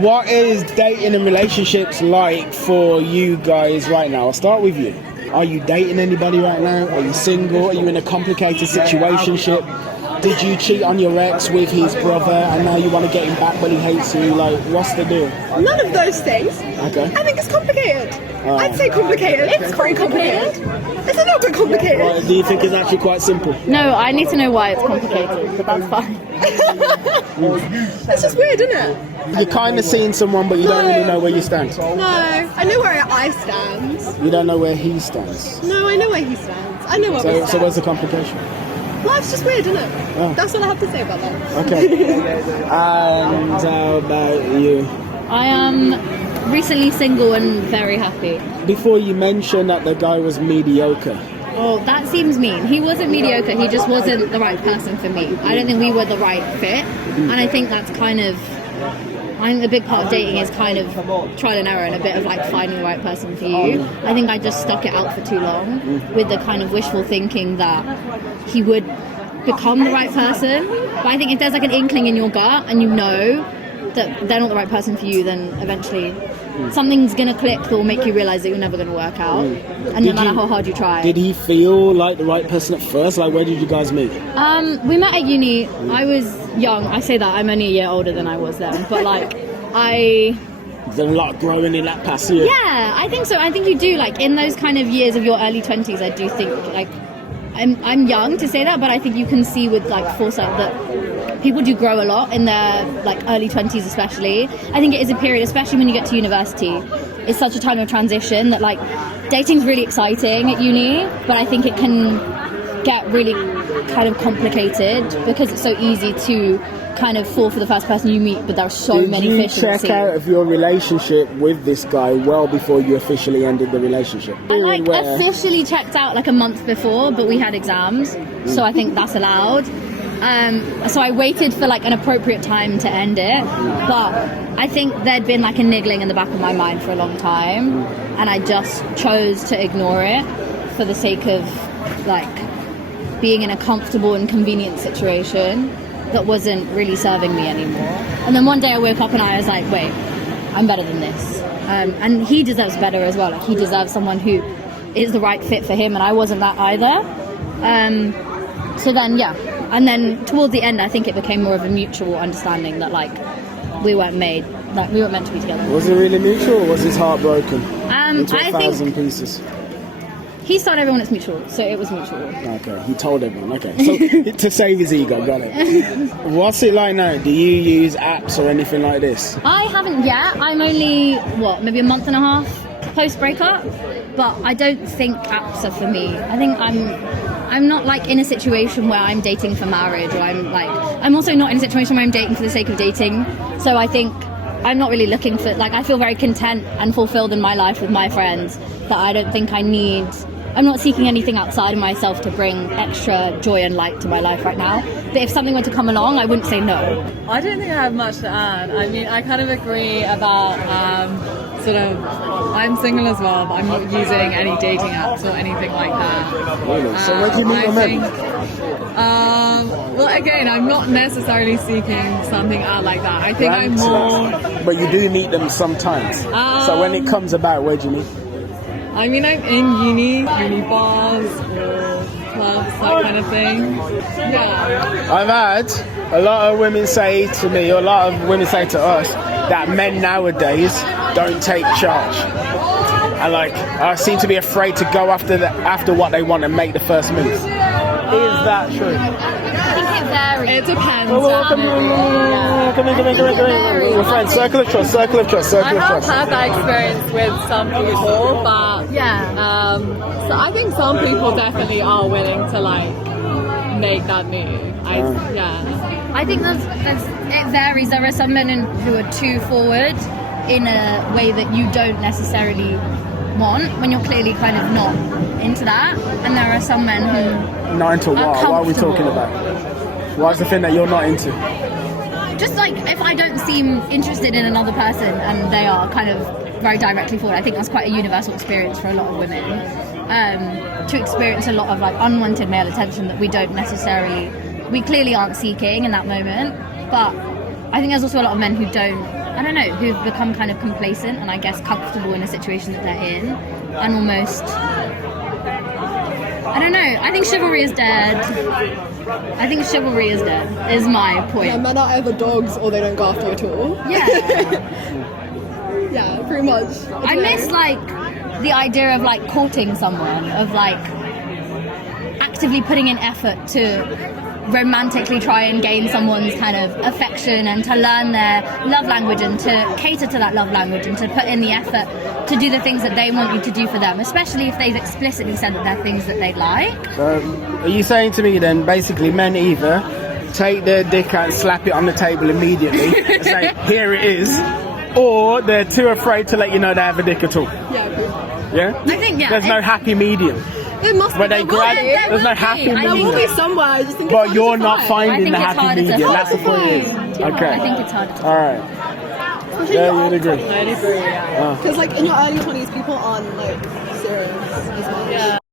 What is dating and relationships like for you guys right now? I'll start with you. Are you dating anybody right now? Are you single? Are you in a complicated situationship? Did you cheat on your ex with his brother and now you want to get him back but he hates you? Like, what's the deal? None of those things. Okay. I think it's complicated. I'd say complicated. It's very complicated. It's a little bit complicated. Well, do you think it's actually quite simple? No, I need to know why it's complicated, but that's fine. It's just weird, isn't it? You're kind of seeing someone but you don't really know where you stand. No, I know where I stand. You don't know where he stands. No, I know where he stands. I know where we stand. So where's the complication? Life's just weird, isn't it? Oh. That's all I have to say about that. Okay. And how about you? I am recently single and very happy. Before you mentioned that the guy was mediocre. Oh, that seems mean. He wasn't mediocre, he just wasn't the right person for me. I don't think we were the right fit. And I think that's kind of... I think the big part of dating is kind of trial and error and a bit of like finding the right person for you. I think I just stuck it out for too long with the kind of wishful thinking that he would become the right person. But I think if there's like an inkling in your gut and you know that they're not the right person for you, then eventually something's going to click that will make you realise that you're never going to work out. And no matter how hard you try. Did he feel like the right person at first? Like, where did you guys meet? We met at uni. I was young. I say that, I'm only a year older than I was then. But like, There's a lot growing in that past year. Yeah, I think so. I think you do. Like, in those kind of years of your early 20s, I do think, like, I'm young to say that, but I think you can see with, like, foresight that people do grow a lot in their, like, early 20s especially. I think it is a period, especially when you get to university, it's such a time of transition that, like, dating's really exciting at uni, but I think it can get really kind of complicated because it's so easy to kind of fall for the first person you meet, but there are so many fish in the sea. Did you check out of your relationship with this guy well before you officially ended the relationship? I officially checked out like a month before, but we had exams, so I think that's allowed. So I waited for like an appropriate time to end it, but I think there'd been like a niggling in the back of my mind for a long time, and I just chose to ignore it for the sake of like being in a comfortable and convenient situation that wasn't really serving me anymore. And then one day I woke up and I was like, wait, I'm better than this. And he deserves better as well. Like, he deserves someone who is the right fit for him, and I wasn't that either. So then, yeah. And then towards the end, I think it became more of a mutual understanding that, like, we weren't meant to be together. Was it really mutual, or was his heart broken into I 1,000 pieces? He told everyone it's mutual, so it was mutual. Okay, he told everyone. Okay, so to save his ego, got it. What's it like now? Do you use apps or anything like this? I haven't yet. I'm only, maybe a month and a half post-breakup, but I don't think apps are for me. I think I'm not like in a situation where I'm dating for marriage, or I'm also not in a situation where I'm dating for the sake of dating. So I think I'm not really looking for, like, I feel very content and fulfilled in my life with my friends, but I don't think I'm not seeking anything outside of myself to bring extra joy and light to my life right now. But if something were to come along, I wouldn't say no. I don't think I have much to add. I mean, I kind of agree about I'm single as well, but I'm not using any dating apps or anything like that. Really? So where do you meet your men? Well, again, I'm not necessarily seeking something out like that. I think I'm more... But you do meet them sometimes. So when it comes about, where do you meet? I mean, I'm in uni bars or clubs, that kind of thing. Yeah. I've had a lot of women say to me, or a lot of women say to us, that men nowadays don't take charge. And like, I seem to be afraid to go after what they want and make the first move. Is that true? I think it varies. It depends. Come in. We're friends. Circle of trust. I have had that experience with some people, but so I think some people definitely are willing to like make that move. I think it varies. There are some men who are too forward in a way that you don't necessarily want when you're clearly kind of not into that, and there are some men who not into what? What are we talking about? What's the thing that you're not into? Just like if I don't seem interested in another person and they are kind of very directly forward, I think that's quite a universal experience for a lot of women, to experience a lot of like unwanted male attention that we clearly aren't seeking in that moment. But I think there's also a lot of men who don't I don't know, who've become kind of complacent and I guess comfortable in a situation that they're in, and almost, I don't know, I think chivalry is dead. I think chivalry is dead, is my point. Yeah, men are either dogs or they don't go after at all. Yeah. Yeah, pretty much. I miss like the idea of like courting someone, of like actively putting in effort to romantically try and gain someone's kind of affection and to learn their love language and to cater to that love language and to put in the effort to do the things that they want you to do for them, especially if they've explicitly said that they're things that they'd like. Are you saying to me then, basically, men either take their dick out and slap it on the table immediately and say, here it is, or they're too afraid to let you know they have a dick at all? Yeah? I think, yeah. There's no happy medium. It must be. Where they grab, there's no happy There will medium. be somewhere. I just think But it's you're hard not to find. finding the I think it's happy harder to medium. find. That's the point. It is. Okay. I think it's hard to All right. Yeah, you'd agree. I agree, yeah. Because like in your early 20s, people aren't like serious as well. Yeah.